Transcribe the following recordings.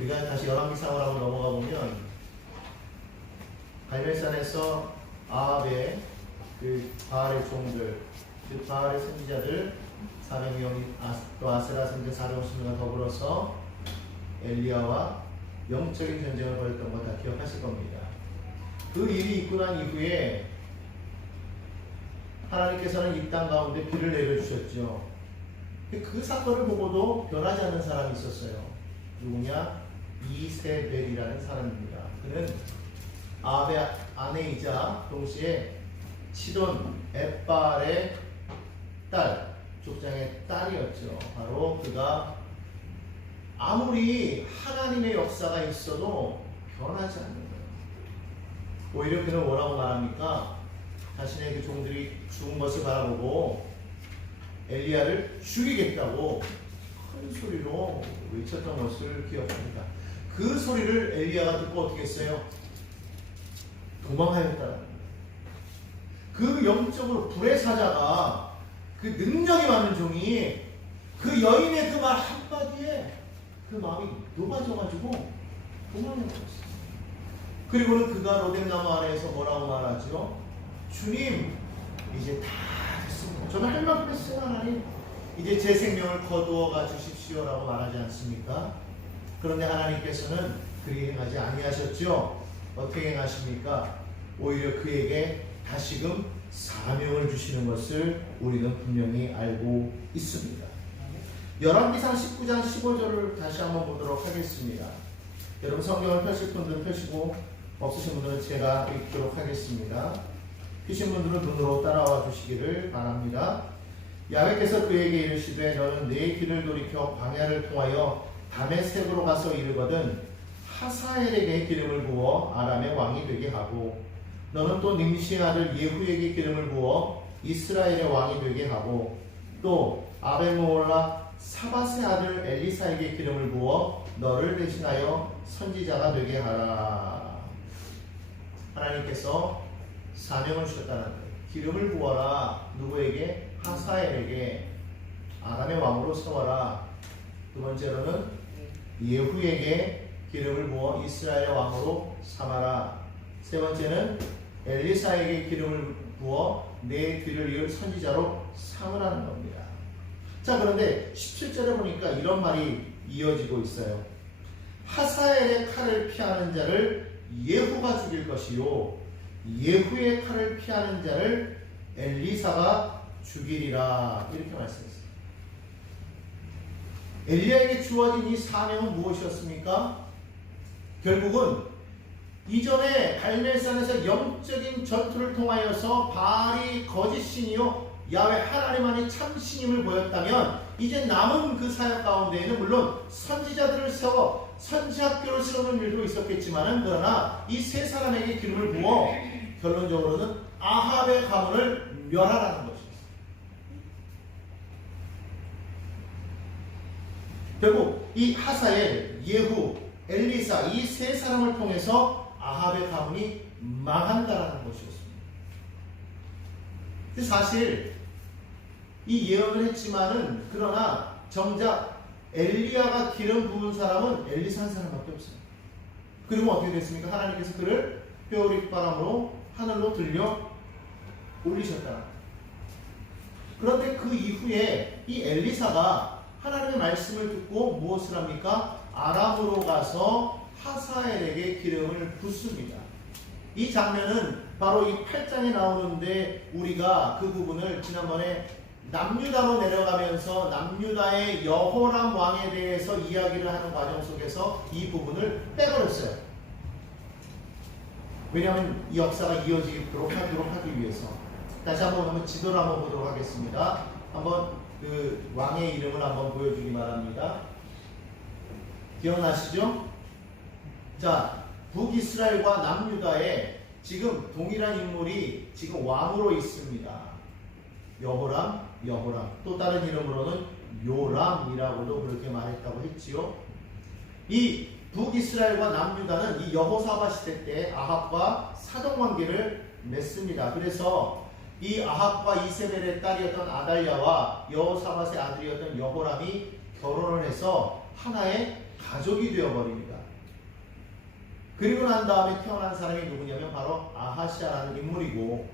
우리가 다시 열왕기상으로 한번 넘어가 보면 갈멜산에서 아합의 그 바알의 종들, 그 바알의 선지자들 400명이 또 아세라 선지자 450명과 더불어서 엘리야와 영적인 전쟁을 벌였던 거 다 기억하실 겁니다. 그 일이 있고 난 이후에 하나님께서는 이 땅 가운데 비를 내려주셨죠. 그 사건을 보고도 변하지 않는 사람이 있었어요. 누구냐? 이세벨이라는 사람입니다. 그는 아합의 아내이자 동시에 시돈 엣발의 딸, 족장의 딸이었죠. 바로 그가 아무리 하나님의 역사가 있어도 변하지 않는 거예요. 오히려 그는 뭐라고 말합니까? 자신의 그 종들이 죽은 것을 바라보고 엘리야를 죽이겠다고 큰 소리로 외쳤던 것을 기억합니다. 그 소리를 엘리야가 듣고 어떻게 했어요? 도망하였다는 겁니다. 그 영적으로 불의 사자가 그 능력이 많은 종이 그 여인의 그 말 한마디에 그 마음이 녹아져가지고 도망해버렸어요. 그리고는 그가 로뎀나무 아래에서 뭐라고 말하죠? 주님, 이제 다 됐습니다. 저는 할 만큼 했어요, 하나님. 이제 제 생명을 거두어가 주십시오라고 말하지 않습니까? 그런데 하나님께서는 그리 행하지 아니하셨죠. 어떻게 행하십니까? 오히려 그에게 다시금 사명을 주시는 것을 우리는 분명히 알고 있습니다. 열왕기상 19장 15절을 다시 한번 보도록 하겠습니다. 여러분 성경을 펴실 분들은 펴시고 없으신 분들은 제가 읽도록 하겠습니다. 펴신 분들은 눈으로 따라와 주시기를 바랍니다. 야훼께서 그에게 이르시되 너는 내 길을 돌이켜 광야를 통하여 다메섹으로 가서 이르거든 하사엘에게 기름을 부어 아람의 왕이 되게 하고 너는 또 nim시의 아들 예후에게 기름을 부어 이스라엘의 왕이 되게 하고 또 아벨모올라 사밧의 아들 엘리사에게 기름을 부어 너를 대신하여 선지자가 되게 하라. 하나님께서 사명을 주셨다는 거예요. 기름을 부어라. 누구에게? 하사엘에게. 아람의 왕으로 세워라. 두 번째로는 예후에게 기름을 부어 이스라엘의 왕으로 삼아라. 세 번째는 엘리사에게 기름을 부어 내 뒤를 이을 선지자로 삼으라는 겁니다. 자, 그런데 17절에 보니까 이런 말이 이어지고 있어요. 하사엘의 칼을 피하는 자를 예후가 죽일 것이요 예후의 칼을 피하는 자를 엘리사가 죽이리라. 이렇게 말씀했습니다. 엘리야에게 주어진 이 사명은 무엇이었습니까? 결국은 이전에 갈멜산에서 영적인 전투를 통하여서 바알이 거짓신이요 야훼 하나님만이 참신임을 보였다면 이제 남은 그 사역 가운데에는 물론 선지자들을 세워 선지학교를 세우는 일도 있었겠지만 그러나 이 세 사람에게 기름을 부어 결론적으로는 아합의 가문을 멸하라는 것이었어요. 결국 이 하사엘, 예후, 엘리사 이 세 사람을 통해서 아합의 가문이 망한다라는 것이었습니다. 사실 이 예언을 했지만은 그러나 정작 엘리야가 기름 부은 사람은 엘리사 한 사람밖에 없어요. 그리고 어떻게 됐습니까? 하나님께서 그를 뼈우릭바람으로 하늘로 들려 올리셨다. 그런데 그 이후에 이 엘리사가 하나님의 말씀을 듣고 무엇을 합니까? 아람으로 가서 하사엘에게 기름을 붓습니다. 이 장면은 바로 이 8장에 나오는데 우리가 그 부분을 지난번에 남유다로 내려가면서 남유다의 여호람 왕에 대해서 이야기를 하는 과정 속에서 이 부분을 빼버렸어요. 왜냐하면 이 역사가 이어지도록 하기 위해서. 다시 한번 지도를 한번 보도록 하겠습니다. 한번 그 왕의 이름을 한번 보여주기 바랍니다. 기억나시죠? 자, 북이스라엘과 남유다에 지금 동일한 인물이 지금 왕으로 있습니다. 여호람. 또 다른 이름으로는 요람이라고도 그렇게 말했다고 했지요. 이 북이스라엘과 남유다는 이 여호사밧 시대 때 아합과 사돈관계를 맺습니다. 그래서 이 아합과 이세벨의 딸이었던 아달랴와 여호사밧의 아들이었던 여호람이 결혼을 해서 하나의 가족이 되어버립니다. 그리고 난 다음에 태어난 사람이 누구냐면 바로 아하시아라는 인물이고,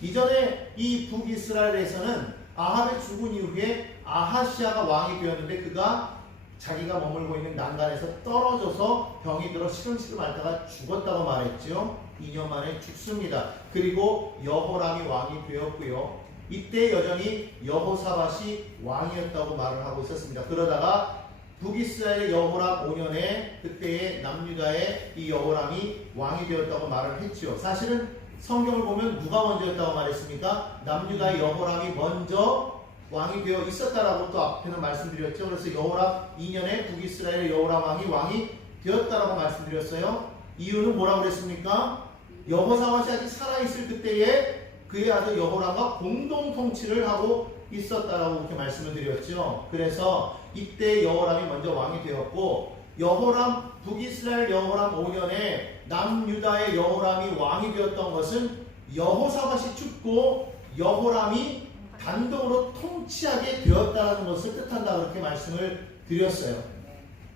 이전에 이 북이스라엘에서는 아합의 죽은 이후에 아하시아가 왕이 되었는데 그가 자기가 머물고 있는 난간에서 떨어져서 병이 들어 시름시름 앓다가 죽었다고 말했죠. 2년 만에 죽습니다. 그리고 여호람이 왕이 되었고요. 이때 여전히 여호사밧이 왕이었다고 말을 하고 있었습니다. 그러다가 북이스라엘의 여호람 5년에 그때의 남유다의 이 여호람이 왕이 되었다고 말을 했죠. 사실은 성경을 보면 누가 먼저였다고 말했습니까? 남유다의 여호람이 먼저 왕이 되어 있었다라고 또 앞에는 말씀드렸죠. 그래서 여호람 2년에 북이스라엘의 여호람 왕이 되었다라고 말씀드렸어요. 이유는 뭐라고 그랬습니까? 여호사밧이 아직 살아있을 그때에 그의 아들 여호람과 공동 통치를 하고 있었다라고 그렇게 말씀을 드렸죠. 그래서 이때 여호람이 먼저 왕이 되었고, 여호람 북이스라엘 여호람 5년에 남유다의 여호람이 왕이 되었던 것은 여호사밧이 죽고 여호람이 단독으로 통치하게 되었다는 것을 뜻한다 그렇게 말씀을 드렸어요.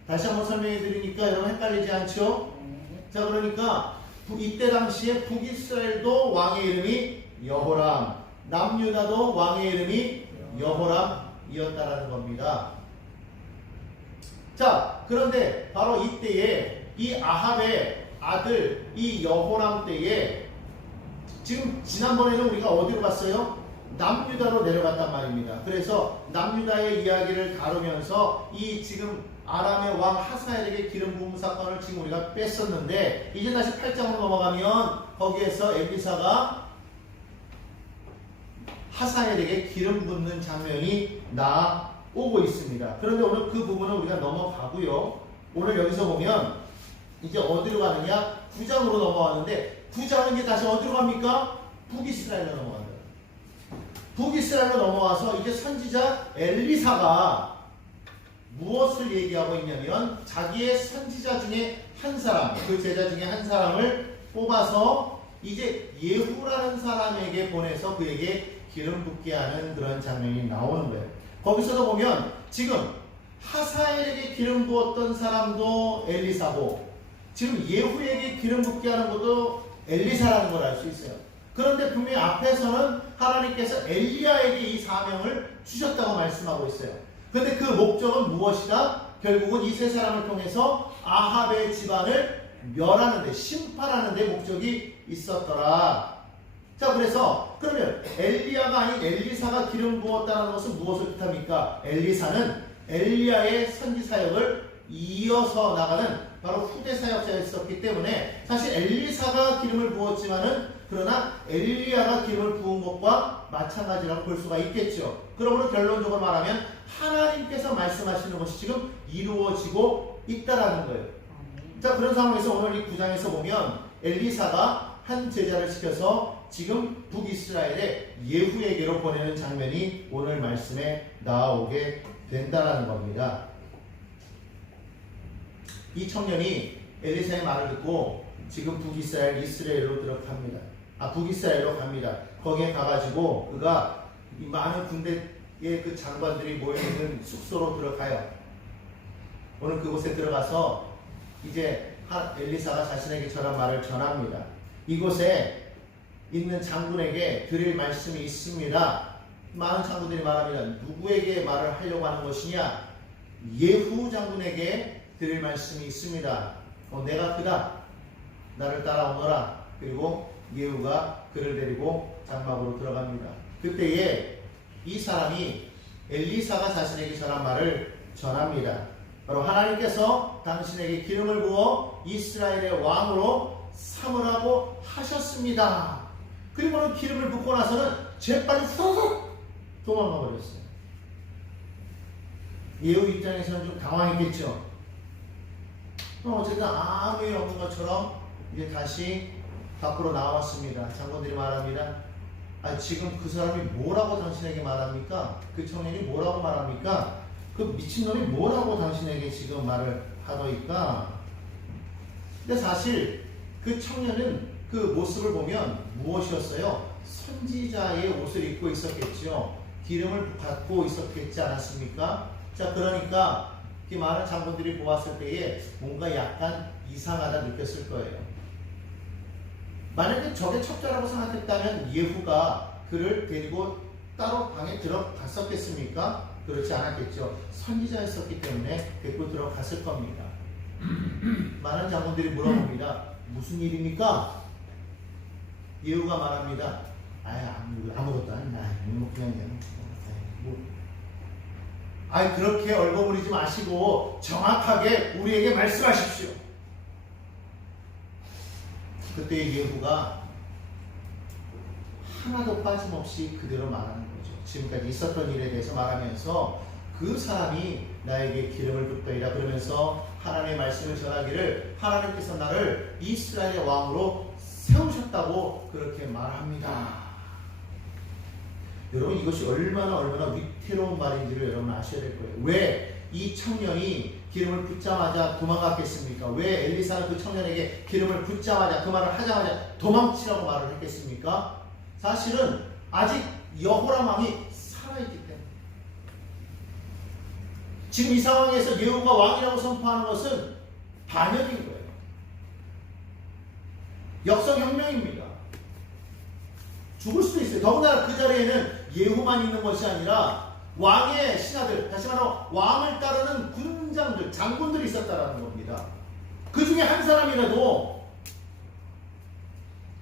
다시 한번 설명해 드리니까 여러분 헷갈리지 않죠? 자, 그러니까 이때 당시에 북이스라엘도 왕의 이름이 여호람, 남유다도 왕의 이름이 여호람이었다라는 겁니다. 자, 그런데 바로 이때에 이 아합의 아들 이 여호람 때에, 지금 지난번에는 우리가 어디로 갔어요? 남유다로 내려갔단 말입니다. 그래서 남유다의 이야기를 다루면서 이 지금 아람의 왕 하사엘에게 기름 부음 사건을 지금 우리가 뺐었는데, 이제 다시 8장으로 넘어가면 거기에서 엘리사가 하사엘에게 기름 붓는 장면이 나오고 있습니다. 그런데 오늘 그 부분은 우리가 넘어가고요. 오늘 여기서 보면 이제 어디로 가느냐? 9장으로 넘어가는데, 9장은 이제 다시 어디로 갑니까? 북이스라엘로 넘어간다. 북이스라엘로 넘어와서 이제 선지자 엘리사가 무엇을 얘기하고 있냐면, 자기의 선지자 중에 한 사람, 그 제자 중에 한 사람을 뽑아서 이제 예후라는 사람에게 보내서 그에게 기름 붓게 하는 그런 장면이 나오는 거예요. 거기서도 보면 지금 하사엘에게 기름 부었던 사람도 엘리사고, 지금 예후에게 기름 붓게 하는 것도 엘리사라는 걸 알 수 있어요. 그런데 분명히 앞에서는 하나님께서 엘리야에게 이 사명을 주셨다고 말씀하고 있어요. 그런데 그 목적은 무엇이다? 결국은 이 세 사람을 통해서 아합의 집안을 멸하는데, 심판하는 데 목적이 있었더라. 자, 그래서 그러면 엘리야가 아닌 엘리사가 기름 부었다는 것은 무엇을 뜻합니까? 엘리사는 엘리야의 선지 사역을 이어서 나가는 바로 후대 사역자였었기 때문에, 사실 엘리사가 기름을 부었지만은 그러나 엘리야가 기름을 부은 것과 마찬가지라고 볼 수가 있겠죠. 그러므로 결론적으로 말하면 하나님께서 말씀하시는 것이 지금 이루어지고 있다라는 거예요. 자, 그런 상황에서 오늘 이 9장에서 보면 엘리사가 한 제자를 시켜서 지금 북이스라엘의 예후에게로 보내는 장면이 오늘 말씀에 나오게 된다라는 겁니다. 이 청년이 엘리사의 말을 듣고 지금 북이스라엘 이스라엘로 들어갑니다. 북이스라엘로 갑니다. 거기에 가가지고 그가 이 많은 군대의 그 장관들이 모여있는 숙소로 들어가요. 오늘 그곳에 들어가서 이제 엘리사가 자신에게 전한 말을 전합니다. 이곳에 있는 장군에게 드릴 말씀이 있습니다. 많은 장군들이 말합니다. 누구에게 말을 하려고 하는 것이냐? 예후 장군에게 드릴 말씀이 있습니다. 내가 그다. 나를 따라오너라. 그리고 예후가 그를 데리고 장막으로 들어갑니다. 그때에 이 사람이 엘리사가 자신에게 전한 말을 전합니다. 바로 하나님께서 당신에게 기름을 부어 이스라엘의 왕으로 삼으라고 하셨습니다. 그리고는 기름을 붓고 나서는 재빨리 훅 도망가 버렸어요. 예후 입장에서는 좀 당황했겠죠. 어쨌든 아무 일 없는 것처럼 이제 다시 밖으로 나왔습니다. 장군들이 말합니다. 지금 그 사람이 뭐라고 당신에게 말합니까? 그 청년이 뭐라고 말합니까? 그 미친놈이 뭐라고 당신에게 지금 말을 하더이까? 근데 사실 그 청년은 그 모습을 보면 무엇이었어요? 선지자의 옷을 입고 있었겠죠. 기름을 받고 있었겠지 않았습니까? 자, 그러니까 그 많은 장군들이 보았을 때에 뭔가 약간 이상하다 느꼈을 거예요. 만약에 저게 첩자라고 생각했다면 예후가 그를 데리고 따로 방에 들어갔었겠습니까? 그렇지 않았겠죠. 선지자였었기 때문에 데리고 들어갔을 겁니다. 많은 장군들이 물어봅니다. 무슨 일입니까? 예후가 말합니다. 아무것도 아니다. 그렇게 얼버무리지 마시고 정확하게 우리에게 말씀하십시오. 그때 예후가 하나도 빠짐없이 그대로 말하는 거죠. 지금까지 있었던 일에 대해서 말하면서 그 사람이 나에게 기름을 붓더이라 그러면서 하나님의 말씀을 전하기를 하나님께서 나를 이스라엘의 왕으로 세우셨다고 그렇게 말합니다. 여러분 이것이 얼마나 위태로운 말인지를 여러분 아셔야 될 거예요. 왜 이 청년이 기름을 붓자마자 도망갔겠습니까? 왜 엘리사는 그 청년에게 기름을 붓자마자 그 말을 하자마자 도망치라고 말을 했겠습니까? 사실은 아직 여호람 왕이 살아있기 때문에. 지금 이 상황에서 예후가 왕이라고 선포하는 것은 반역인 거예요. 역성혁명입니다. 죽을 수도 있어요. 더군다나 그 자리에는 예후만 있는 것이 아니라 왕의 신하들, 다시 말하면 왕을 따르는 군장들, 장군들이 있었다라는 겁니다. 그 중에 한 사람이라도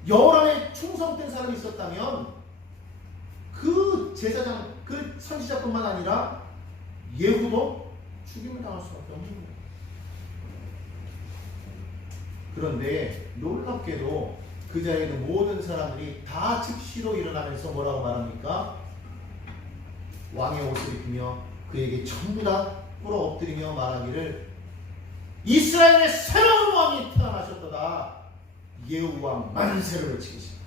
여호람에 충성된 사람이 있었다면 그 제사장, 그 선지자뿐만 아니라 예후도 죽임을 당할 수밖에 없는 거예요. 그런데 놀랍게도 그 자리에 있는 모든 사람들이 다 즉시로 일어나면서 뭐라고 말합니까? 왕의 옷을 입히며 그에게 전부 다 꿇어 엎드리며 말하기를 이스라엘의 새로운 왕이 태어나셨도다. 예후 왕 만세를 외치겠습니다.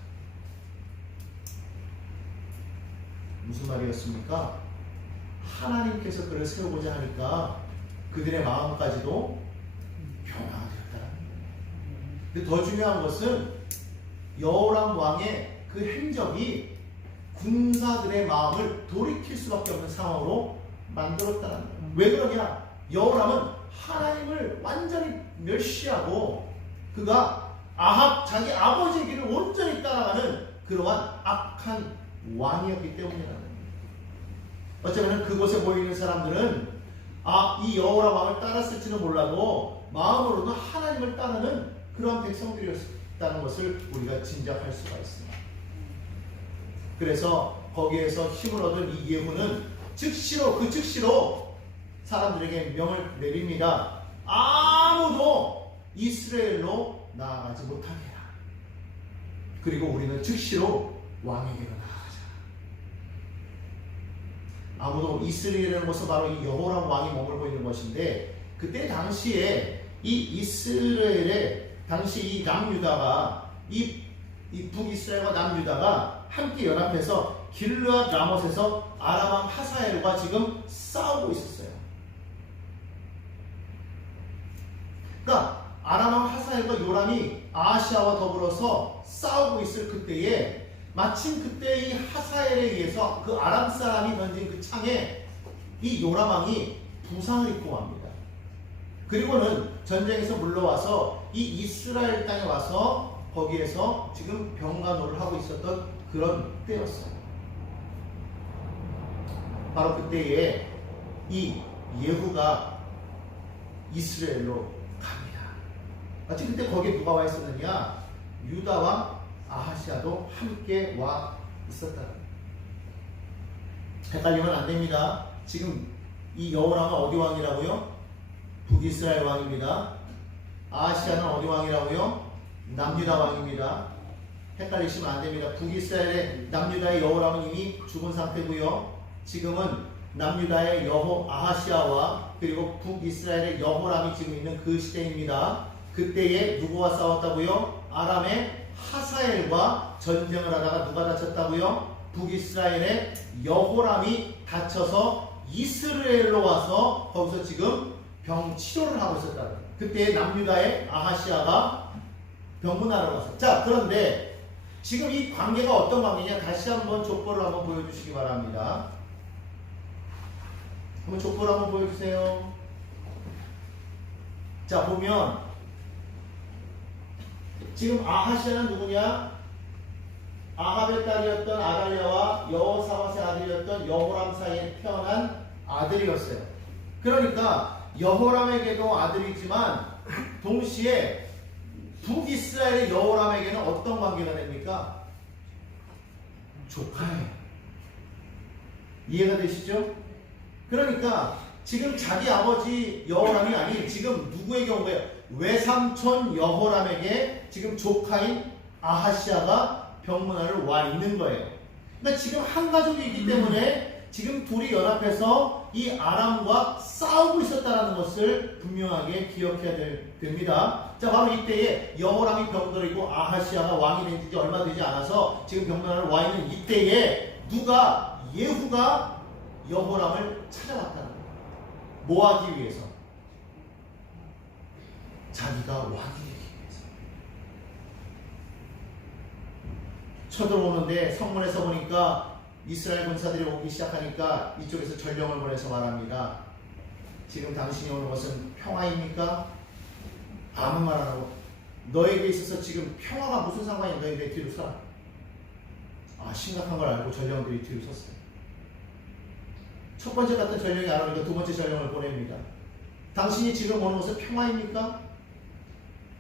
무슨 말이었습니까? 하나님께서 그를 세우고자 하니까 그들의 마음까지도 변화가 되었다는 거예요. 근데 더 중요한 것은 여호람 왕의 그 행적이 군사들의 마음을 돌이킬 수밖에 없는 상황으로 만들었다는 거예요. 왜 그러냐? 여호람은 하나님을 완전히 멸시하고 그가 자기 아버지의 길을 온전히 따라가는 그러한 악한 왕이었기 때문이라는 거예요. 어쩌면 그곳에 모이는 사람들은 이 여호람 왕을 따랐을지는 몰라도 마음으로는 하나님을 따르는 그러한 백성들이었다는 것을 우리가 짐작할 수가 있습니다. 그래서 거기에서 힘을 얻은 이 예후는 즉시로 사람들에게 명을 내립니다. 아무도 이스라엘로 나아가지 못하게 해라. 그리고 우리는 즉시로 왕에게로 나아가자. 아무도 이스라엘이라는 것은 바로 이 여호람 왕이 머물고 있는 것인데 그때 당시에 이 이스라엘의 당시 이 남유다가 이 북이스라엘과 남유다가 함께 연합해서 길르앗 라못에서 아람 왕 하사엘과 지금 싸우고 있었어요. 그러니까 아람 왕 하사엘과 요람이 아하시아와 더불어서 싸우고 있을 그때에 마침 그때 이 하사엘에 의해서 그 아람 사람이 던진 그 창에 이 요람 왕이 부상을 입고 갑니다. 그리고는 전쟁에서 물러와서 이 이스라엘 땅에 와서 거기에서 지금 병간호를 하고 있었던 그런 때였어요. 바로 그때에 이 예후가 이스라엘로 갑니다. 마치 그때 거기에 누가 와 있었느냐? 유다와 아하시아도 함께 와 있었다. 헷갈리면 안 됩니다. 지금 이 여호람은 어디 왕이라고요? 북이스라엘 왕입니다. 아하시아는 어디 왕이라고요? 남유다 왕입니다. 헷갈리시면 안 됩니다. 북이스라엘의 남유다의 여호람은 이미 죽은 상태고요. 지금은 남유다의 아하시아와 그리고 북이스라엘의 여호람이 지금 있는 그 시대입니다. 그때에 누구와 싸웠다고요? 아람의 하사엘과 전쟁을 하다가 누가 다쳤다고요? 북이스라엘의 여호람이 다쳐서 이스라엘로 와서 거기서 지금 병 치료를 하고 있었다는 거예요. 그때 남유다의 아하시아가 병문안으로 왔어요. 자, 그런데 지금 이 관계가 어떤 관계냐? 다시 한번 족보를 한번 보여주시기 바랍니다. 한번 족보를 한번 보여주세요. 자, 보면 지금 아하시아는 누구냐? 아합의 딸이었던 아달랴와 여호사밧의 아들이었던 여호람 사이에 태어난 아들이었어요. 그러니까 여호람에게도 아들이지만 동시에 북이스라엘의 여호람에게는 어떤 관계가 됩니까? 조카예요. 이해가 되시죠? 그러니까 지금 자기 아버지 여호람이 아닌 지금 누구에게 온 거예요? 외삼촌 여호람에게 지금 조카인 아하시아가 병문안을 와 있는 거예요. 그러니까 지금 한 가족이 있기 때문에 지금 둘이 연합해서 이 아람과 싸우고 있었다는 것을 분명하게 기억해야 됩니다. 자, 바로 이때에 여호람이 병들이고 아하시아가 왕이 된 지 얼마 되지 않아서 지금 병문안을 와 있는 이때에 예후가 여호람을 찾아왔다는 거예요. 뭐 하기 위해서? 자기가 왕이 되기 위해서. 쳐들어오는데 성문에서 보니까 이스라엘 군사들이 오기 시작하니까 이쪽에서 전령을 보내서 말합니다. 지금 당신이 오는 것은 평화입니까? 아무 말 안 하고 너에게 있어서 지금 평화가 무슨 상관이야? 너희 내 뒤로 서라. 심각한 걸 알고 전령들이 뒤로 섰어요. 첫 번째 같은 전령이 안 오니까 두 번째 전령을 보냅니다. 당신이 지금 오는 것은 평화입니까?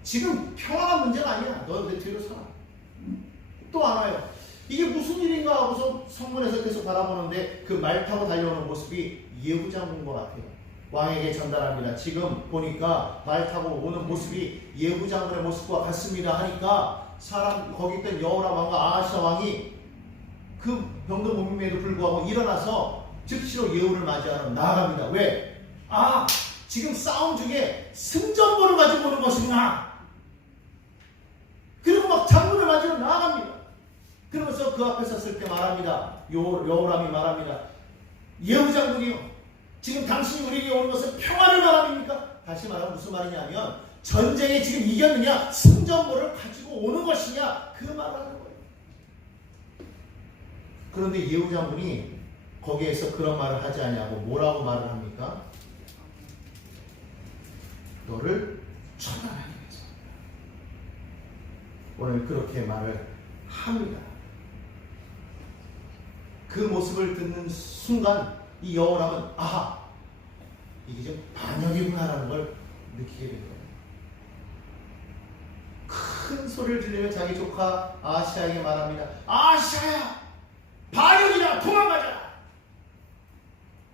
지금 평화가 문제가 아니야. 너 내 뒤로 서라. 또 안 와요. 이게 무슨 일인가 하고서 성문에서 계속 바라보는데 그 말 타고 달려오는 모습이 예후 장군인 것 같아요. 왕에게 전달합니다. 지금 보니까 말 타고 오는 모습이 예후 장군의 모습과 같습니다 하니까 거기 있던 여호람 왕과 아하시아 왕이 그 병든 몸임에도 불구하고 일어나서 즉시로 예후를 맞이하러 나아갑니다. 왜? 지금 싸움 중에 승전보를 가지고 오는 것이구나. 그리고 막 장군을 맞이러 나아갑니다. 그러면서 그 앞에 섰을 때 말합니다. 여호람이 말합니다. 예후 장군이요, 지금 당신이 우리에게 오는 것은 평화를 말합니까? 다시 말하면 무슨 말이냐면 전쟁에 지금 이겼느냐, 승전보를 가지고 오는 것이냐, 그 말을 하는 거예요. 그런데 예후 장군이 거기에서 그런 말을 하지 않냐고 뭐라고 말을 합니까? 너를 처단하기 위해서. 오늘 그렇게 말을 합니다. 그 모습을 듣는 순간 이 여호람은 이게 좀 반역이구나라는 걸 느끼게 된 거예요. 큰 소리를 지르며 자기 조카 아하시아에게 말합니다. 아하시아야, 반역이다, 도망가자.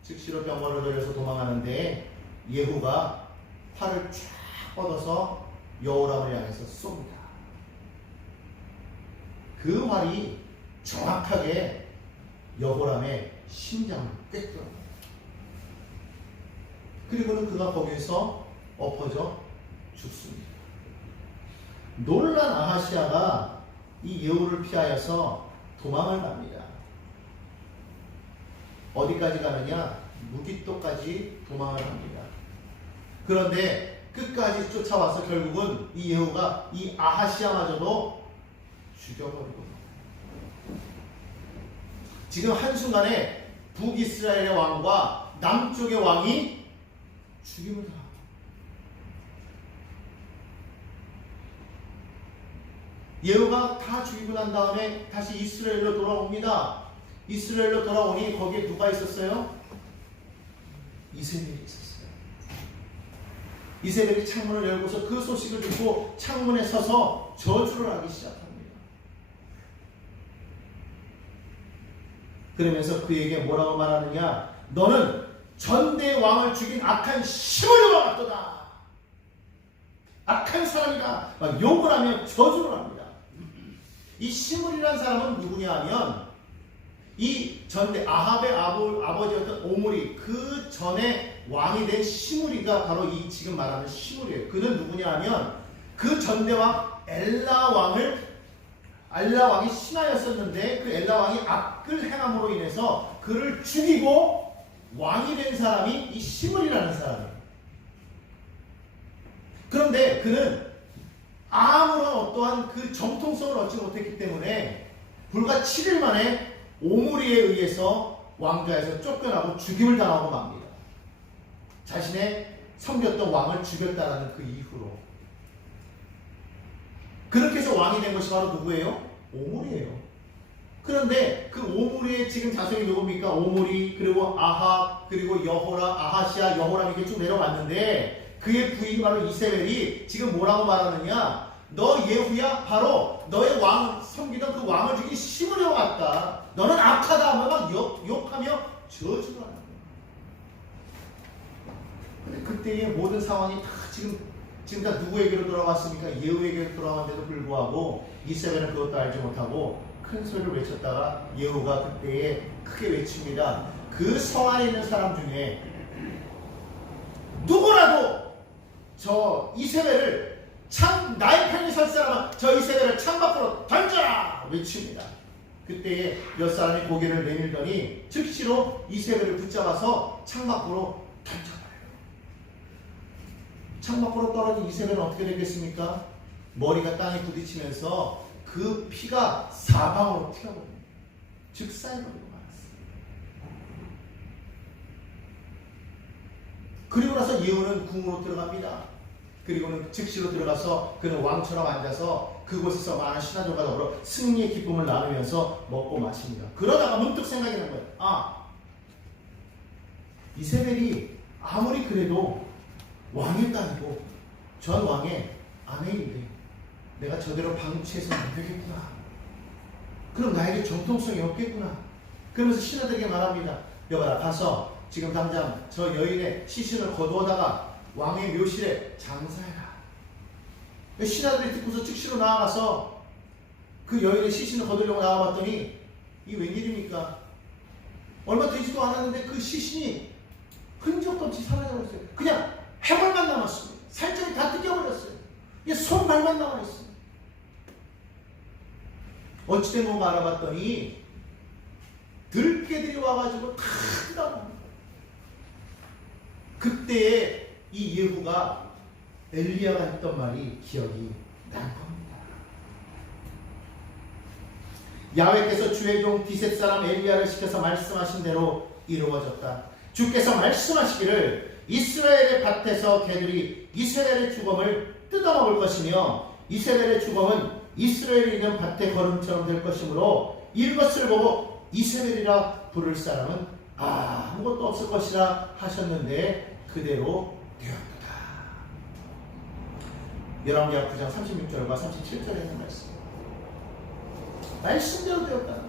즉시로 병거를 돌려서 도망하는데 예후가 활을 쫙 뻗어서 여호람을 향해서 쏩니다. 그 활이 정확하게 여호람의 심장을 꿰뚫어요. 그리고는 그가 거기에서 엎어져 죽습니다. 놀란 아하시아가 이 예후를 피하여서 도망을 갑니다. 어디까지 가느냐? 무깃도까지 도망을 합니다. 그런데 끝까지 쫓아와서 결국은 이 예후가 이 아하시아마저도 죽여버리고, 지금 한순간에 북이스라엘의 왕과 남쪽의 왕이 죽임을 당합니다. 예후가 다 죽이고 난 다음에 다시 이스라엘로 돌아옵니다. 이스라엘로 돌아오니 거기에 누가 있었어요? 이세벨이 있었어요. 이세벨이 창문을 열고서 그 소식을 듣고 창문에 서서 저주를 하기 시작합니다. 그러면서 그에게 뭐라고 말하느냐? 너는 전대 왕을 죽인 악한 시므리와 같도다. 악한 사람이다. 막 욕을 하며 저주를 합니다. 이 시므리라는 사람은 누구냐 하면 이 전대 아합의 아버지였던 오므리, 그 전에 왕이 된 시므리가 바로 이 지금 말하는 시므리예요. 그는 누구냐 하면 그 전대왕 엘라 왕이 신하였었는데 그 엘라 왕이 악을 행함으로 인해서 그를 죽이고 왕이 된 사람이 이 시므리라는 사람이에요. 그런데 그는 아무런 어떠한 그 정통성을 얻지 못했기 때문에 불과 7일 만에 오므리에 의해서 왕좌에서 쫓겨나고 죽임을 당하고 맙니다. 자신의 섬겼던 왕을 죽였다라는 그 이후로. 그렇게 해서 왕이 된 것이 바로 누구예요? 오므리예요. 그런데 그 오므리의 지금 자손이 누굽니까? 오므리, 그리고 아합, 그리고 여호람, 아하시아, 여호람 이렇게 쭉 내려왔는데 그의 부인 바로 이세벨이 지금 뭐라고 말하느냐? 너 예후야 바로 너의 왕 섬기던 그 왕을 죽이기 심으려고 왔다. 너는 악하다 하면 막 욕하며 저주를 하는 거야. 근데 그때의 모든 상황이 다 지금 다 누구에게로 돌아왔습니까? 예후에게로 돌아왔는데도 불구하고 이세벨은 그것도 알지 못하고 큰 소리를 외쳤다가 예후가 그때에 크게 외칩니다. 그 성 안에 있는 사람 중에 누구라도 저 이세벨을 나의 편에 설 사람은 저 이세벨을 창 밖으로 던져라! 외칩니다. 그때에 몇 사람이 고개를 내밀더니 즉시로 이세벨을 붙잡아서 창 밖으로 던져버려요. 창 밖으로 떨어진 이세벨은 어떻게 되겠습니까? 머리가 땅에 부딪히면서 그 피가 사방으로 튀어버립니다. 즉사해버리고 말았어요. 그리고 나서 예후는 궁으로 들어갑니다. 그리고는 즉시로 들어가서 그는 왕처럼 앉아서 그곳에서 많은 신하들과 더불어 승리의 기쁨을 나누면서 먹고 마십니다. 그러다가 문득 생각이 난 거예요. 이세벨이 아무리 그래도 왕의 딸이고 전 왕의 아내인데 내가 저대로 방치해서는 안 되겠구나. 그럼 나에게 정통성이 없겠구나. 그러면서 신하들에게 말합니다. 여봐라, 가서 지금 당장 저 여인의 시신을 거두어다가 왕의 묘실에 장사해라. 신하들이 듣고서 즉시로 나아가서 그 여인의 시신을 거두려고 나와봤더니 이게 웬일입니까? 얼마 되지도 않았는데 그 시신이 흔적도 없이 사라져버렸어요. 그냥 해골만 남았습니다. 살점이 다 뜯겨버렸어요. 손발만 남아있어요. 어찌된 건가 알아봤더니 들깨들이 와가지고 다 뜯어먹는 거예요. 그때에 이 예후가 엘리야가 했던 말이 기억이 난 겁니다. 야훼께서 주의 종 디셋 사람 엘리야를 시켜서 말씀하신 대로 이루어졌다. 주께서 말씀하시기를 이스라엘의 밭에서 개들이 이세벨의 주검을 뜯어먹을 것이며 이세벨의 주검은 이스라엘에 있는 밭의 걸음처럼 될 것이므로 이것을 보고 이세벨이라 부를 사람은 아무것도 없을 것이라 하셨는데 그대로 되었다. 열왕기하 9장 36절과 37절에 있는 말씀. 말씀대로 되었다.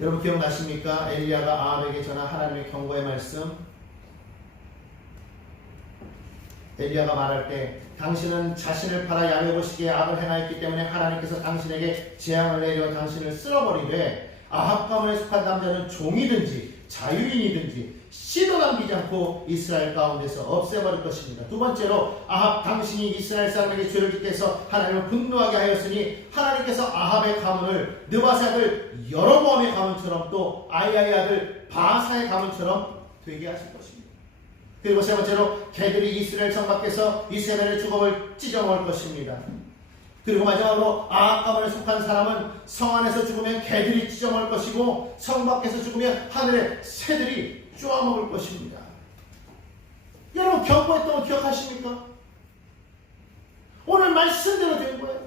여러분 기억나십니까? 엘리야가 아합에게 전한 하나님의 경고의 말씀. 엘리야가 말할 때 당신은 자신을 팔아 야훼 보시기에 악을 행하였기 때문에 하나님께서 당신에게 재앙을 내려 당신을 쓸어버리되 아합 가문에 속한 남자는 종이든지 자유인이든지 씨도 남기지 않고 이스라엘 가운데서 없애버릴 것입니다. 두 번째로 아합 당신이 이스라엘 사람에게 죄를 짓게 해서 하나님을 분노하게 하였으니 하나님께서 아합의 가문을 느바세 아들 여로보암의 가문처럼 또 아이야의 아들 바사의 가문처럼 되게 하실 것입니다. 그리고 세 번째로 개들이 이스라엘 성 밖에서 이세벨의 주검을 찢어먹을 것입니다. 그리고 마지막으로 아합 가문에 속한 사람은 성 안에서 죽으면 개들이 찢어먹을 것이고 성 밖에서 죽으면 하늘의 새들이 쪼아먹을 것입니다. 여러분 경고했던 거 기억하십니까? 오늘 말씀대로 된 거예요.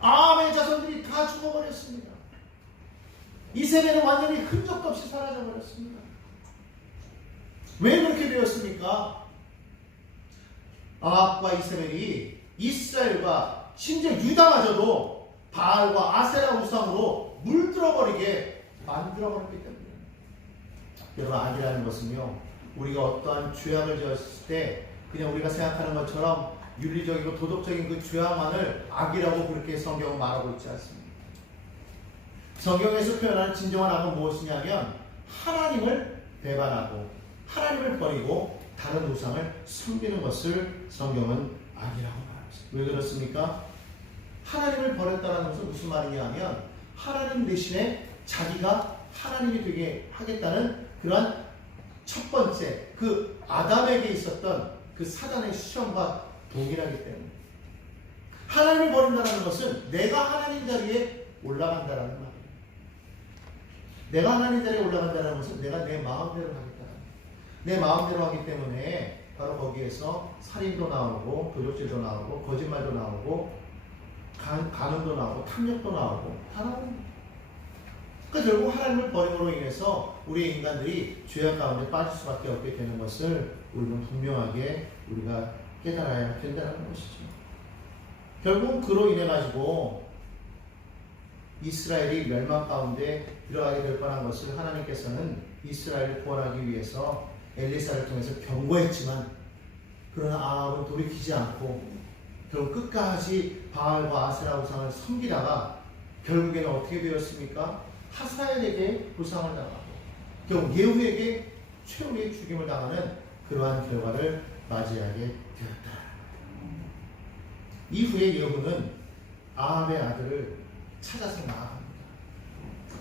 아합의 자손들이 다 죽어버렸습니다. 이세벨은 완전히 흔적도 없이 사라져버렸습니다. 왜 그렇게 되었습니까? 아합과 이세벨이 이스라엘과 심지어 유다마저도 바알과 아세라 우상으로 물들어버리게 만들어버렸기 때문에. 여러분 악이라는 것은요 우리가 어떠한 죄악을 지었을 때 그냥 우리가 생각하는 것처럼 윤리적이고 도덕적인 그 죄악만을 악이라고 그렇게 성경은 말하고 있지 않습니다. 성경에서 표현하는 진정한 악은 무엇이냐면 하나님을 배반하고 하나님을 버리고 다른 우상을 섬기는 것을 성경은 악이라고 말합니다. 왜 그렇습니까? 하나님을 버렸다는 것은 무슨 말이냐 하면 하나님 대신에 자기가 하나님이 되게 하겠다는 그러한 첫 번째 그 아담에게 있었던 그 사단의 시험과 동일하기 때문에 하나님을 버린다는 것은 내가 하나님 자리에 올라간다는 말이에요. 내가 하나님 자리에 올라간다는 것은 내가 내 마음대로 하겠다. 내 마음대로 하기 때문에 바로 거기에서 살인도 나오고 도적질도 나오고 거짓말도 나오고 간음도 나오고 탐욕도 나오고 다 나옵니다. 그러니까 결국 하나님을 버림으로 인해서 우리 인간들이 죄악 가운데 빠질 수밖에 없게 되는 것을 우리는 분명하게 우리가 깨달아야 된다는 것이죠. 결국 그로 인해 가지고 이스라엘이 멸망 가운데 들어가게 될 뻔한 것을 하나님께서는 이스라엘을 구원하기 위해서 엘리사를 통해서 경고했지만 그러나 아합은 돌이키지 않고 결국 끝까지 바알과 아세라 우상을 섬기다가 결국에는 어떻게 되었습니까? 하사엘에게 부상을 당하고 결국 예후에게 최후의 죽임을 당하는 그러한 결과를 맞이하게 되었다. 이후에 예후는 아합의 아들을 찾아서 나아갑니다.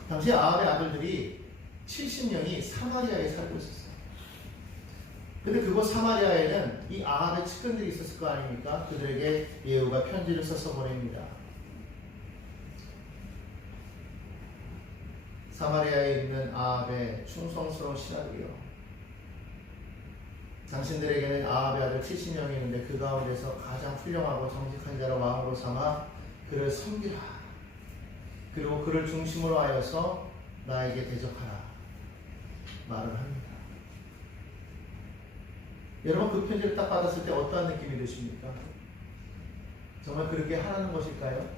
당시 아합의 아들들이 70명이 사마리아에 살고 있었어요. 근데 그곳 사마리아에는 이 아합의 측근들이 있었을 거 아닙니까? 그들에게 예후가 편지를 써서 보냅니다. 사마리아에 있는 아합의 충성스러운 신하들이여, 당신들에게는 아합의 아들 70명이 있는데 그 가운데서 가장 훌륭하고 정직한 자로 왕으로 삼아 그를 섬기라. 그리고 그를 중심으로 하여서 나에게 대적하라 말을 합니다. 여러분, 그 편지를 딱 받았을 때 어떠한 느낌이 드십니까? 정말 그렇게 하라는 것일까요?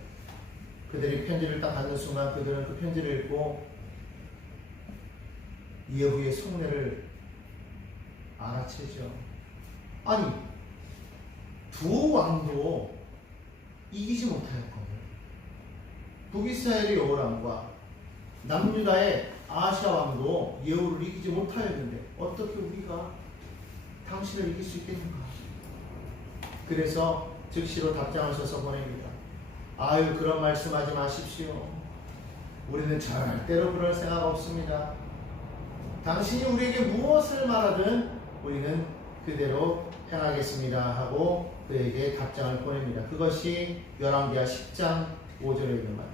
그들이 편지를 딱 받는 순간 그들은 그 편지를 읽고 예후의 속내를 알아채죠. 아니, 두 왕도 이기지 못하였거든. 북이스라엘의 여호람과 남유다의 아하시아 왕도 예후를 이기지 못하였는데 어떻게 우리가 당신을 이길 수 있겠는가? 그래서 즉시로 답장을 써서 보냅니다. 아유, 그런 말씀하지 마십시오. 우리는 절대로 그럴 생각 없습니다. 당신이 우리에게 무엇을 말하든 우리는 그대로 행하겠습니다 하고 그에게 답장을 보냅니다. 그것이 열왕기하 10장 5절에 있는 말.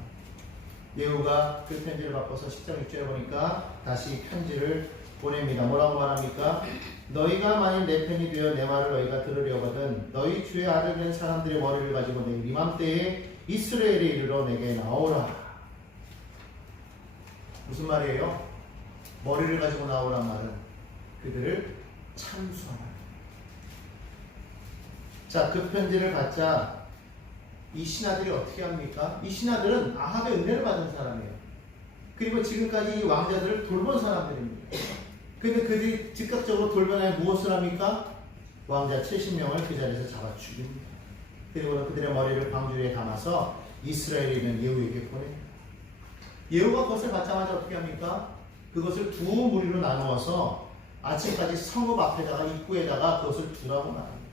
예후가 그 편지를 바꿔서 10장 6절에 보니까 다시 편지를 보냅니다. 뭐라고 말합니까? 너희가 만일 내 편이 되어 내 말을 너희가 들으려거든 너희 주의 아들 된 사람들의 머리를 가지고 내일 이맘때에 이스라엘에 이르러 내게 나오라. 무슨 말이에요? 머리를 가지고 나오란 말은 그들을 참수하라. 자, 그 편지를 받자 이 신하들이 어떻게 합니까? 이 신하들은 아합의 은혜를 받은 사람이에요. 그리고 지금까지 이 왕자들을 돌본 사람들입니다. 근데 그들이 즉각적으로 돌변하여 무엇을 합니까? 왕자 70명을 그 자리에서 잡아 죽입니다. 그리고 그들의 머리를 방주리에 담아서 이스라엘에 있는 예후에게 보냅니다. 예후가 그것을 받자마자 어떻게 합니까? 그것을 두 무리로 나누어서 아침까지 성읍 앞에다가 입구에다가 그것을 두라고 말합니다.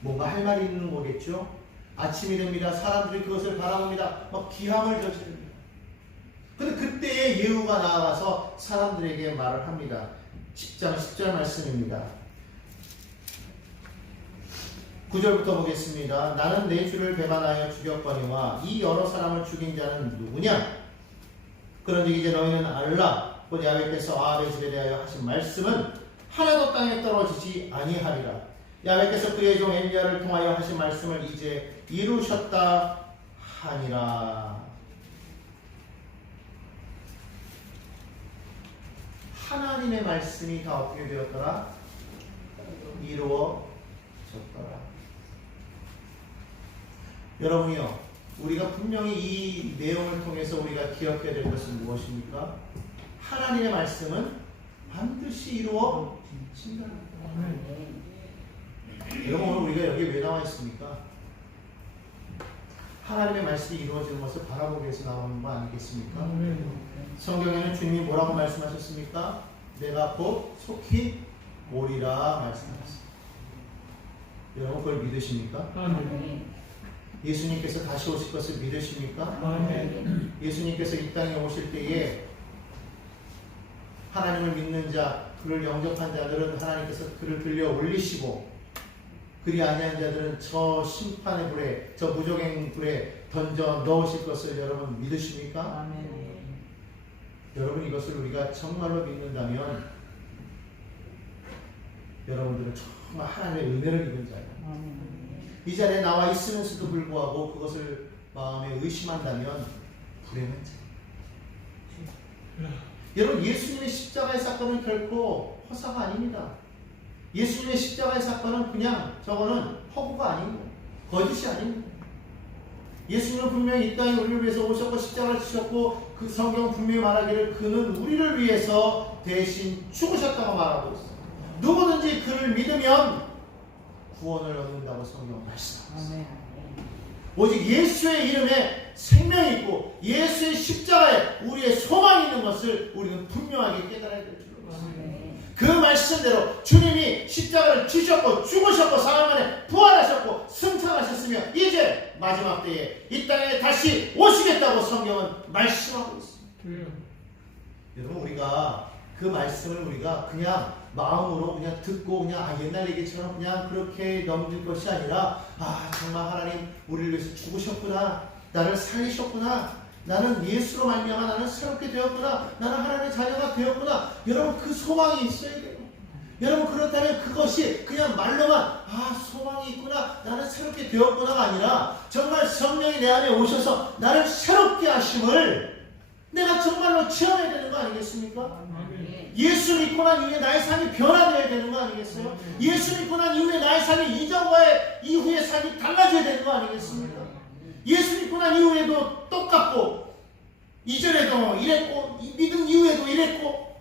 뭔가 할 말이 있는 거겠죠? 아침이 됩니다. 사람들이 그것을 바라봅니다. 막 기함을 저지릅니다. 근데 그때에 예후가 나와서 사람들에게 말을 합니다. 10장 10절 말씀입니다. 9절부터 보겠습니다. 나는 내 주를 배반하여 죽였거니와 이 여러 사람을 죽인 자는 누구냐? 그런즉 이제 너희는 알라. 곧 야훼께서 아합의 집에 대하여 하신 말씀은 하나도 땅에 떨어지지 아니하리라. 야훼께서 그의 종 엘리야를 통하여 하신 말씀을 이제 이루셨다 하니라. 하나님의 말씀이 다 어떻게 되었더라? 이루어졌더라. 여러분이요, 우리가 분명히 이 내용을 통해서 우리가 기억해야 될 것은 무엇입니까? 하나님의 말씀은 반드시 이루어진다. 여러분, 오늘 우리가 여기 왜 나와 있습니까? 하나님의 말씀이 이루어지는 것을 바라보기 위해서 나오는 거 아니겠습니까? 성경에는 주님이 뭐라고 말씀하셨습니까? 내가 곧 속히 오리라 말씀하셨습니다. 여러분, 그걸 믿으십니까? 예수님께서 다시 오실 것을 믿으십니까? 예수님께서 이 땅에 오실 때에 하나님을 믿는 자, 그를 영접한 자들은 하나님께서 그를 들려 올리시고 그리 아니한 자들은 저 심판의 불에, 저 무적행 불에 던져 넣으실 것을 여러분 믿으십니까? 여러분 이것을 우리가 정말로 믿는다면 여러분들은 정말 하나님의 은혜를 입은 자예요. 이 자리에 나와 있으면서도 불구하고 그것을 마음에 의심한다면 불행한 자예요. 여러분 예수님의 십자가의 사건은 결코 허사가 아닙니다. 예수님의 십자가의 사건은 그냥 저거는 허구가 아닙니다. 거짓이 아닙니다. 예수님은 분명히 이 땅에 우리를 위해서 오셨고 십자가를 지셨고 그 성경은 분명히 말하기를 그는 우리를 위해서 대신 죽으셨다고 말하고 있어요. 누구든지 그를 믿으면 구원을 얻는다고 성경은 말씀하고 있어요. 오직 예수의 이름에 생명이 있고 예수의 십자가에 우리의 소망이 있는 것을 우리는 분명하게 깨달아야 될 줄로 믿습니다. 그 말씀대로 주님이 십자가를 지셨고 죽으셨고 사흘 만에 부활하셨고 승천하셨으며 이제 마지막 때에 이 땅에 다시 오시겠다고 성경은 말씀하고 있습니다. 여러분 우리가 그 말씀을 우리가 그냥 마음으로 그냥 듣고 그냥 옛날 얘기처럼 그냥 그렇게 넘길 것이 아니라 정말 하나님 우리를 위해서 죽으셨구나, 나를 살리셨구나, 나는 예수로 말미암아 나는 새롭게 되었구나, 나는 하나님의 자녀가 되었구나. 여러분 그 소망이 있어야 돼요. 여러분 그렇다면 그것이 그냥 말로만 소망이 있구나, 나는 새롭게 되었구나가 아니라 정말 성령이 내 안에 오셔서 나를 새롭게 하심을 내가 정말로 체험해야 되는 거 아니겠습니까? 예수 믿고 난 이후에 나의 삶이 변화되어야 되는 거 아니겠어요? 예수 믿고 난 이후에 나의 삶이 이전과의 이후의 삶이 달라져야 되는 거 아니겠습니까? 예수 믿고 난 이후에도 똑같고 이전에도 이랬고 믿음 이후에도 이랬고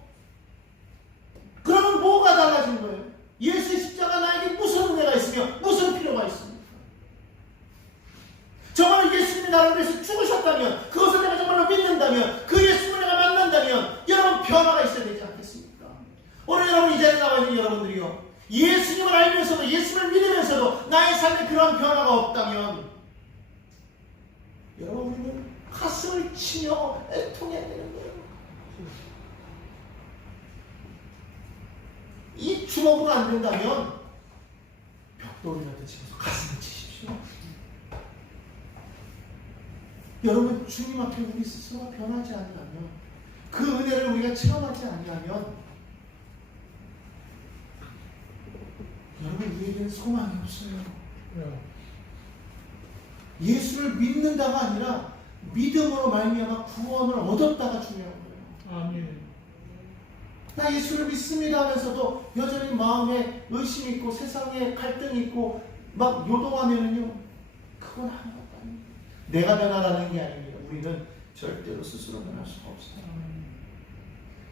그러면 뭐가 달라진 거예요? 예수의 십자가 나에게 무슨 은혜가 있으며 무슨 필요가 있습니까? 정말 예수님이 나를 위해서 죽으셨다면 그것을 내가 정말로 믿는다면 그 예수님을 내가 만난다면 여러분 변화가 있어야 되지 않겠습니까? 오늘 여러분 이 자리에 나와 있는 여러분들이요 예수님을 알면서도 예수님을 믿으면서도 나의 삶에 그러한 변화가 없다면 여러분 우리는 가슴을 치며 애통해야 되는 거예요. 이 주먹으로 안 된다면 벽돌이라도 집어서 가슴을 치십시오. 여러분 주님 앞에 우리 스스로가 변하지 아니하면 그 은혜를 우리가 체험하지 아니하면 여러분 우리에게는 소망이 없어요. 예수를 믿는다가 아니라 믿음으로 말미암아 구원을 얻었다가 중요한 거예요. 아멘. 나 예수를 믿습니다 하면서도 여전히 마음에 의심이 있고 세상에 갈등이 있고 막 요동하면은요 그건 아무것도 아닙니다. 내가 변하라는 게 아닙니다. 우리는 절대로 스스로 변할 수가 없어요.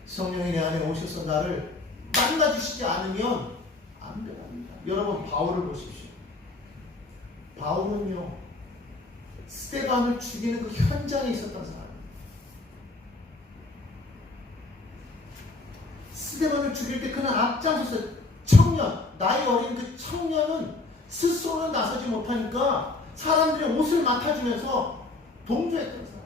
성령이 내 안에 오셔서 나를 만나주시지 않으면 안 변합니다. 여러분 바울을 보십시오. 바울은요 스데반을 죽이는 그 현장에 있었던 사람입니다. 스데반을 죽일 때 그는 앞장서서 청년, 나이 어린 그 청년은 스스로는 나서지 못하니까 사람들의 옷을 맡아주면서 동조했던 사람.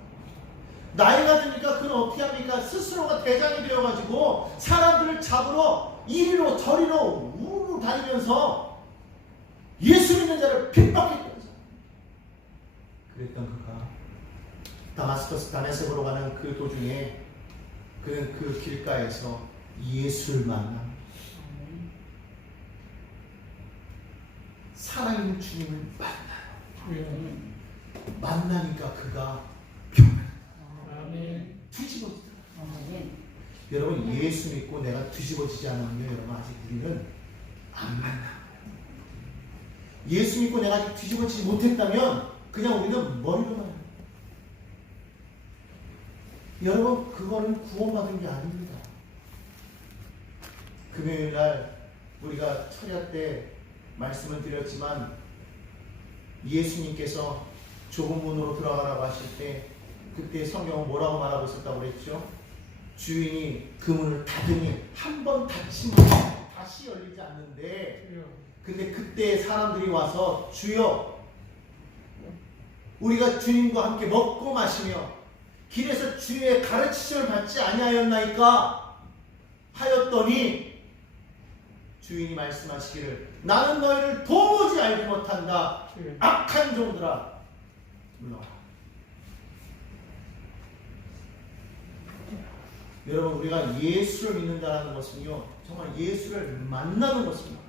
나이가 드니까 그는 어떻게 합니까? 스스로가 대장이 되어가지고 사람들을 잡으러 이리로 저리로 우르르 다니면서 예수 믿는 자를 핍박했던 사람. 그랬던 그가 다마스커스 다메섹으로 가는 그 도중에 그는 그 길가에서 예수를 만나 살아있는 주님을 만나요. 만나니까 그가 변해요. 뒤집어지더라고요. 여러분 예수 믿고 내가 뒤집어지지 않으면 여러분 아직 우리는 안 만나요. 예수 믿고 내가 아직 뒤집어지지 못했다면 그냥 우리는 머리로만 해요. 여러분 그거는 구원받은 게 아닙니다. 금요일날 우리가 철야 때 말씀을 드렸지만 예수님께서 좁은 문으로 들어가라고 하실 때 그때 성경은 뭐라고 말하고 있었다고 그랬죠? 주인이 그 문을 닫으니 한 번 닫히면 다시 열리지 않는데 근데 그때 사람들이 와서 주여 우리가 주님과 함께 먹고 마시며 길에서 주의 가르치심을 받지 아니하였나이까 하였더니 주인이 말씀하시기를 나는 너희를 도무지 알지 못한다. 악한 종들아 물러가라. 여러분 우리가 예수를 믿는다는 것은요 정말 예수를 만나는 것입니다.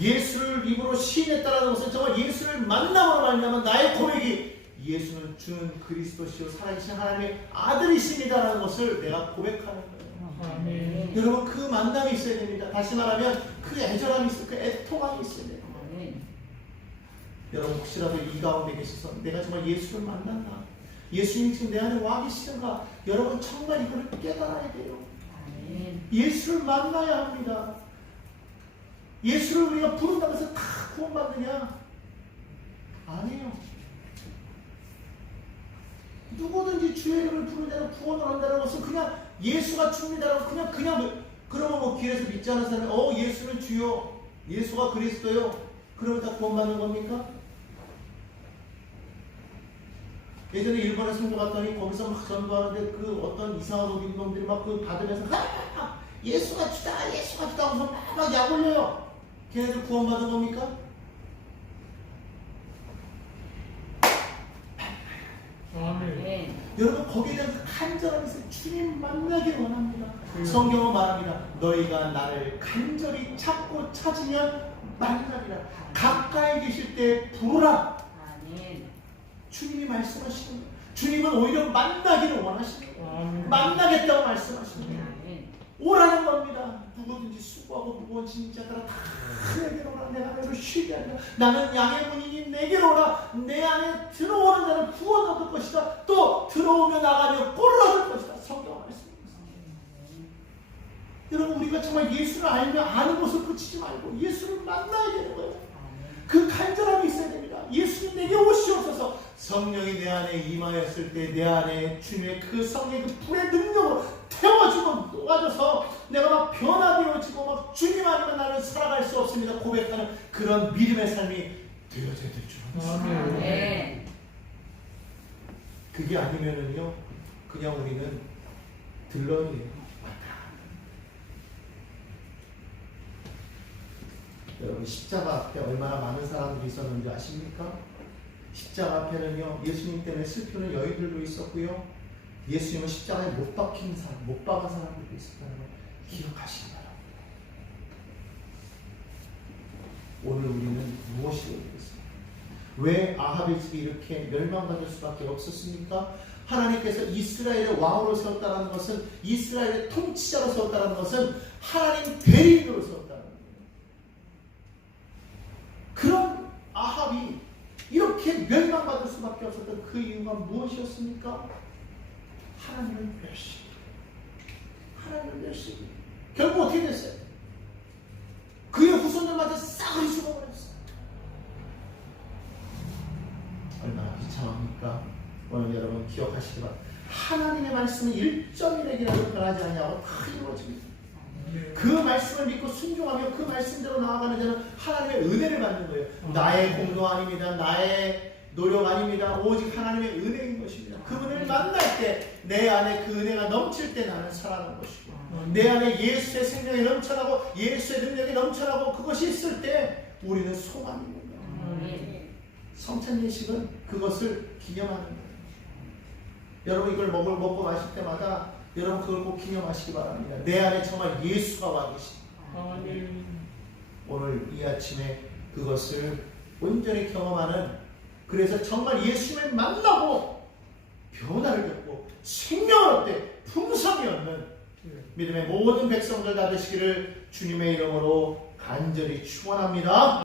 예수를 입으로 시인했다는 것은 정말 예수를 만남으로 말미암아 나의 고백이 예수는 주는 그리스도시요 살아계신 하나님의 아들이십니다라는 것을 내가 고백하는 거예요. 아멘. 여러분 그 만남이 있어야 됩니다. 다시 말하면 그 애절함이 있어요. 그 애통함이 있어야 돼요. 여러분 혹시라도 이 가운데 계셔서 내가 정말 예수를 만났나? 예수님이 지금 내 안에 와 계시는가? 여러분 정말 이걸 깨달아야 돼요. 예수를 만나야 합니다. 예수를 우리가 부른다고 해서 다 구원받느냐? 아니에요. 누구든지 주의 이름을 부르는 자는 구원을 한다는 것은 그냥 예수가 줍니다라고 그냥 그러면 뭐 길에서 믿지 않은 사람이 예수는 주요, 예수가 그리스도요. 그러면 다 구원받는 겁니까? 예전에 일본에 선교 갔더니 거기서 막 전도하는데 그 어떤 이상한 옷 입은 놈들이 막 그 받으면서 예수가 주다 예수가 주다 하면서 막 약 올려요. 걔네들 구원받은 겁니까? 아멘. 여러분 거기에 대한 그 간절함이 있어요. 주님 만나길 원합니다. 성경은 말합니다. 너희가 나를 간절히 찾고 찾으면 만나리라. 가까이 계실 때 부르라. 주님이 말씀하시는 거예요. 주님은 오히려 만나기를 원하시는 거예요. 만나겠다고 말씀하시는 거예요. 오라는 겁니다. 누구든지 수고하고 무거운 짐진 자들아 다 내게로 오라. 내 안에로 쉬게 하리라. 나는 양의 문이니 내게로 오라. 내 안에 들어오는 자는 구원 얻을 것이다. 또 들어오며 나가며 꼴을 얻을 것이다. 성경 말씀입니다. 여러분 우리가 정말 예수를 알며 아는 것을 그치지 말고 예수를 만나야 되는 거예요. 그 간절함이 있어야 됩니다. 예수님 내게 오시옵소서. 성령이 내 안에 임하였을 때 내 안에 주님의 그 성령의 그 불의 능력으로 태워주고 녹아져서 내가 막 변화되어지고 막 주님 아니면 나는 살아갈 수 없습니다 고백하는 그런 믿음의 삶이 되어져야 될 줄 알았습니다. 그게 아니면은요 그냥 우리는 들러리예요. 여러분 십자가 앞에 얼마나 많은 사람들이 있었는지 아십니까? 십자가 앞에는요 예수님 때문에 슬프는 여인들도 있었고요 예수님은 십자가에 못 박힌 사람, 못 박은 사람들도 있었다는 걸 기억하시기 바랍니다. 오늘 우리는 무엇이 되겠습니까? 왜 아합의 집이 이렇게 멸망받을 수밖에 없었습니까? 하나님께서 이스라엘의 왕으로 세웠다는 것은 이스라엘의 통치자로 세웠다는 것은 하나님 대리인으로 세웠다는 거예요. 그런 아합이 이렇게 멸망받을 수밖에 없었던 그 이유가 무엇이었습니까? 하나님을 멸시해. 하나님을 멸시해. 결국 어떻게 됐어요? 그의 후손들마저 싹을 죽어버렸어요. 얼마나 비참합니까? 오늘 여러분 기억하시기 바랍니다. 하나님의 말씀은 1.1핵이라도 변하지 않냐고 다 이루어집니다. 그 말씀을 믿고 순종하며 그 말씀대로 나아가는 자는 하나님의 은혜를 받는 거예요. 나의 공로 아닙니다. 나의 노력 아닙니다. 오직 하나님의 은혜인 것입니다. 그분을 만날 때 내 안에 그 은혜가 넘칠 때 나는 살아가는 것이고 내 안에 예수의 생명이 넘쳐나고 예수의 능력이 넘쳐나고 그것이 있을 때 우리는 소망이 있는 거예요. 성찬 예식은 그것을 기념하는 거예요. 여러분 이걸 먹고 마실 때마다 여러분 그걸 꼭 기념하시기 바랍니다. 내 안에 정말 예수가 와 계십니다. 오늘 이 아침에 그것을 온전히 경험하는 그래서 정말 예수님을 만나고 변화를 겪고 생명을 얻되 풍성이 얻는 믿음의 모든 백성들 다 되시기를 주님의 이름으로 간절히 축원합니다.